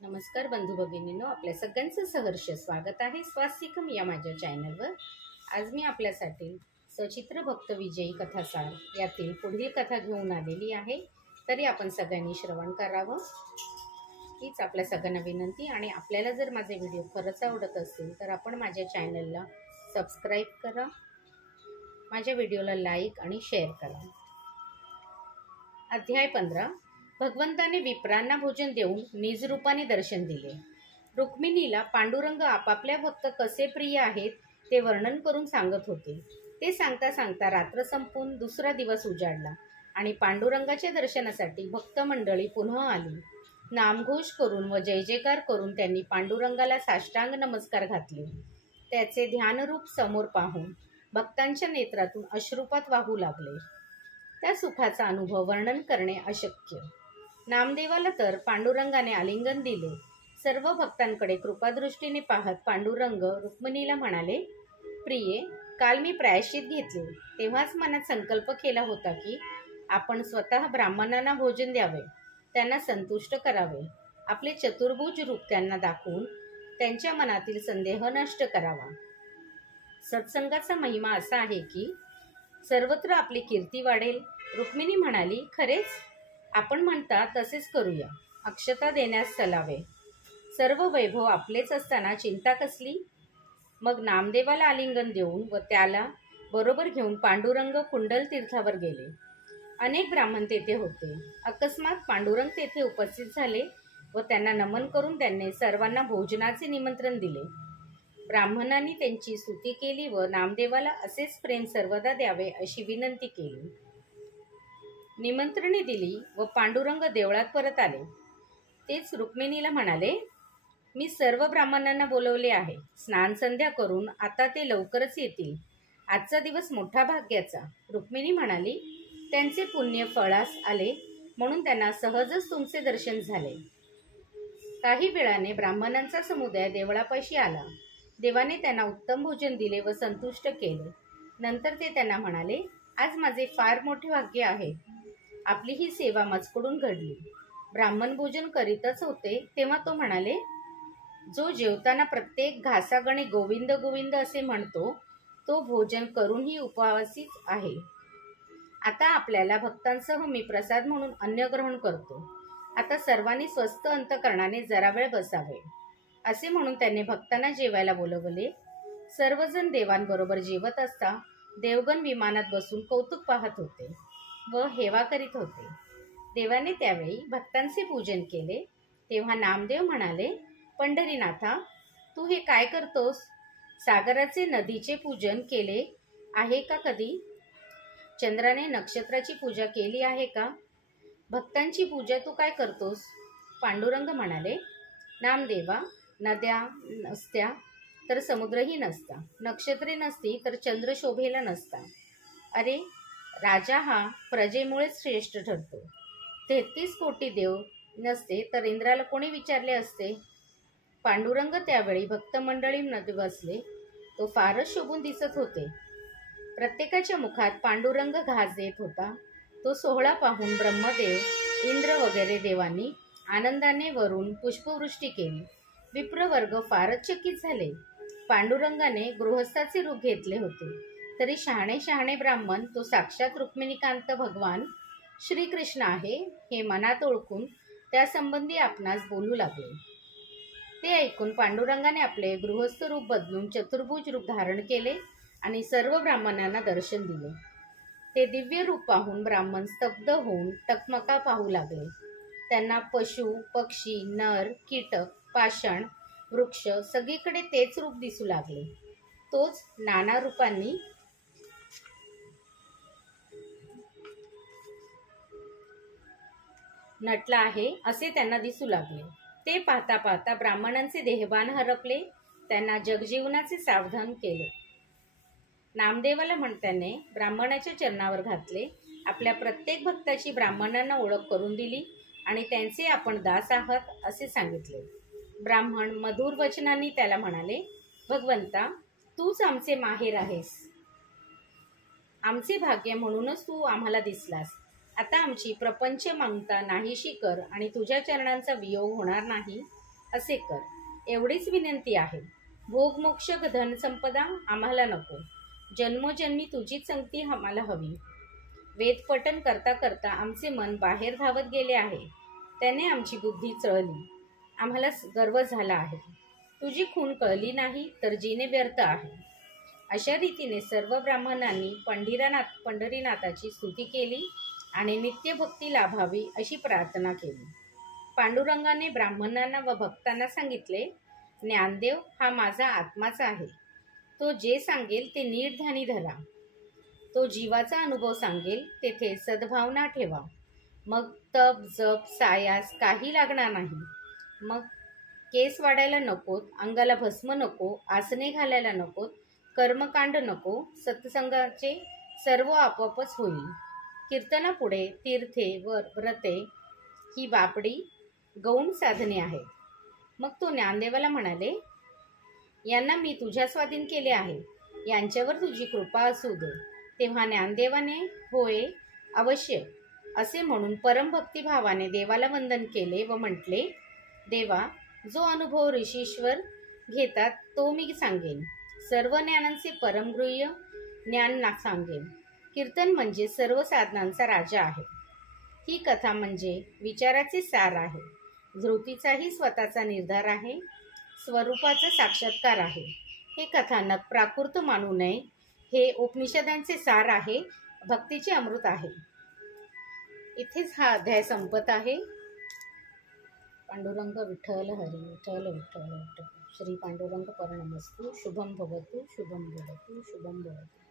नमस्कार बंधू भगिनींनो, आपल्या सगळ्यांचं सहर्ष स्वागत आहे स्वास्तिकम या माझ्या चॅनलवर। आज मी आपल्यासाठी सचित्र भक्त विजयी कथासार यातील पुढील कथा घेऊन आलेली आहे। तरी आपण सगळ्यांनी श्रवण करावं हीच आपल्या सगळ्यांना विनंती। आणि आपल्याला जर माझे व्हिडिओ खरंच आवडत असेल तर आपण माझ्या चॅनलला सबस्क्राईब करा, माझ्या व्हिडिओला लाईक आणि शेअर करा। अध्याय 15। भगवंताने विप्रांना भोजन देऊन निज रूपाने दर्शन दिले। रुक्मिणीला पांडुरंग आपापल्या भक्त कसे प्रिय आहेत ते वर्णन करून सांगत होते। ते सांगता सांगता रात्र संपून दुसरा दिवस उजाडला आणि पांडुरंगाच्या दर्शनासाठी भक्त मंडळी पुन्हा आली। नामघोष करून व जय जयकार करून त्यांनी पांडुरंगाला साष्टांग नमस्कार घातले। त्याचे ध्यानरूप समोर पाहून भक्तांच्या नेत्रातून अश्रुपात वाहू लागले। त्या सुखाचा अनुभव वर्णन करणे अशक्य। नामदेवाला तर पांडुरंगाने आलिंगन दिले। सर्व भक्तांकडे कृपादृष्टीने पाहत पांडुरंग रुक्मिणीला म्हणाले, प्रिये, काल मी प्रायश्चित घेतले तेव्हाच मनात संकल्प केला होता की आपण स्वतः ब्राह्मणांना भोजन द्यावे, त्यांना संतुष्ट करावे, आपले चतुर्भुज रूप त्यांना दाखवून त्यांच्या मनातील संदेह नष्ट करावा। सत्संगाचा महिमा असा आहे की सर्वत्र आपली कीर्ती वाढेल। रुक्मिणी म्हणाली, खरेच आपण म्हणता तसेच करूया, अक्षता देण्यास चलावे। सर्व वैभव आपलेच असताना चिंता कसली। मग नामदेवाला आलिंगन देऊन व त्याला बरोबर घेऊन पांडुरंग कुंडल तीर्थावर गेले। अनेक ब्राह्मण तेथे होते। अकस्मात पांडुरंग तेथे उपस्थित झाले व त्यांना नमन करून त्यांनी सर्वांना भोजनाचे निमंत्रण दिले। ब्राह्मणांनी त्यांची स्तुती केली व नामदेवाला असेच प्रेम सर्वदा द्यावे अशी विनंती केली। निमंत्रणे दिली व पांडुरंग देवळात परत आले। तेच रुक्मिणीला म्हणाले, मी सर्व ब्राह्मणांना बोलवले आहे, स्नान संध्या करून आता ते लवकरच येतील। आजचा दिवस मोठा भाग्याचा। रुक्मिणी म्हणाली, त्यांचे पुण्य फळास आले म्हणून त्यांना सहजच तुमचे दर्शन झाले। काही वेळाने ब्राह्मणांचा समुदाय देवळापाशी आला। देवाने त्यांना उत्तम भोजन दिले व संतुष्ट केले। नंतर ते त्यांना म्हणाले, आज माझे फार मोठे भाग्य आहे, आपली ही सेवा मजकडून घडली। ब्राह्मण भोजन करीतच होते तेव्हा तो म्हणाले, जो जेवताना प्रत्येक घासागणे गोविंद गोविंद असे म्हणतो तो भोजन करूनही उपवासीच आहे। आता आपल्याला भक्तांसह मी प्रसाद म्हणून अन्न ग्रहण करतो। आता सर्वांनी स्वस्थ अंतकरणाने जरा वेळ बसावे। असे म्हणून त्यांनी भक्तांना जेवायला बोलवले। सर्वजण देवांबरोबर जेवत असता देवगण विमानात बसून कौतुक पाहत होते व हेवा करीत होते। देवाने त्यावेळी भक्तांचे पूजन केले। तेव्हा नामदेव म्हणाले, पंढरीनाथा, तू हे काय करतोस? सागराचे नदीचे पूजन केले आहे का कधी? चंद्राने नक्षत्राची पूजा केली आहे का? भक्तांची पूजा तू काय करतोस? पांडुरंग म्हणाले, नामदेवा, नद्या नसत्या तर समुद्रही नसता, नक्षत्रे नसती तर चंद्र शोभेला नसता। अरे राजा हा प्रजेमुळेच श्रेष्ठ ठरतो। 33 कोटी देव नसते तर इंद्राला कोणी विचारले असते? पांडुरंग त्यावेळी भक्त मंडळींमध्ये बसले। तो फारच शोभून दिसत होते। प्रत्येकाच्या मुखात पांडुरंग घास देत होता। तो सोहळा पाहून ब्रह्मदेव, इंद्र वगैरे देवांनी आनंदाने वरून पुष्पवृष्टी केली। विप्रवर्ग फारच चकित झाले। पांडुरंगाने गृहस्थाचे रूप घेतले होते तरी शहाणे शहाणे ब्राह्मण तो साक्षात रुक्मिणीकांत भगवान श्रीकृष्ण आहे हे मनात ओळखून त्यासंबंधी आपणास बोलू लागले। ते ऐकून पांडुरंगाने आपले गृहस्थ रूप बदलून चतुर्भुज रूप धारण केले आणि सर्व ब्राह्मणांना दर्शन दिले। ते दिव्य रूप पाहून ब्राह्मण स्तब्ध होऊन टकमका पाहू लागले। त्यांना पशु पक्षी नर कीटक पाषाण वृक्ष सगळीकडे तेच रूप दिसू लागले। तोच नाना रूपांनी नटला आहे असे त्यांना दिसू लागले। ते पाहता पाहता ब्राह्मणांचे देहभान हरपले। त्यांना जगजीवनाचे सावधान केले। नामदेवाला म्हणताने ब्राह्मणाच्या चरणावर घातले। आपल्या प्रत्येक भक्ताची ब्राह्मणांना ओळख करून दिली आणि त्यांचे आपण दास आहात असे सांगितले। ब्राह्मण मधुर वचनांनी त्याला म्हणाले, भगवंता, तूच आमचे माहेर आहेस, आमचे भाग्य म्हणूनच तू आम्हाला दिसलास। आता आमची प्रपंच मागता नाहीशी कर आणि तुझ्या चरणांचा वियोग होणार नाही असे कर, एवढीच विनंती आहे. भोगमोक्ष धनसंपदा आम्हाला नको. जन्मोजन्मी तुझीच संगती आम्हाला हवी. वेदपठण करता करता आमचे मन बाहेर धावत गेले आहे. त्याने आमची बुद्धी चळली. आम्हाला गर्व झाला आहे. तुझी खूण कळली नाही तर जीने व्यर्थ आहे. अशा रीतीने सर्व ब्राह्मणांनी पंढरीनाथाची स्तुती केली आणि नित्यभक्ती लाभावी अशी प्रार्थना केली. पांडुरंगाने ब्राह्मणांना व भक्तांना सांगितले, ज्ञानदेव हा माझा आत्माच आहे. तो जे सांगेल ते नीट ध्यानी धरा. तो जीवाचा अनुभव सांगेल तेथे सद्भावना ठेवा. मग तप जप सायास काही लागणार नाही. मग केस वाढायला नकोत, अंगाला भस्म नको, आसने घालायला नकोत, कर्मकांड नको. सत्संगाचे सर्व आपोआपच होईल. कीर्तनापुढे तीर्थे व व्रते ही बापडी गौण साधने आहेत. मग तो ज्ञानदेवाला म्हणाले, यांना मी तुझ्या स्वाधीन केले आहे. यांच्यावर तुझी कृपा असू दे. तेव्हा ज्ञानदेवाने होय अवश्य असे म्हणून परमभक्तिभावाने देवाला वंदन केले व म्हटले, देवा, जो अनुभव ऋषीश्वर घेतात तो मी सांगेन. सर्व ज्ञानांचे परमगृह्य ज्ञान सांगेन. कीर्तन म्हणजे सर्व साधनांचा राजा आहे. ही कथा म्हणजे विचाराचे सार आहे. धृतीचाही स्वतःचा निर्धार आहे. स्वरूपाचा साक्षात्कार आहे. हे कथानक प्राकृत मानू नये. हे उपनिषदांचे सार आहे. भक्तीचे अमृत आहे. इथेच हा अध्याय संपत आहे. पांडुरंग विठ्ठल हरी विठ्ठल विठ्ठल विठ्ठल. श्री पांडुरंग परणमस्तु. शुभम भवतु शुभम भवतु शुभम भवतु.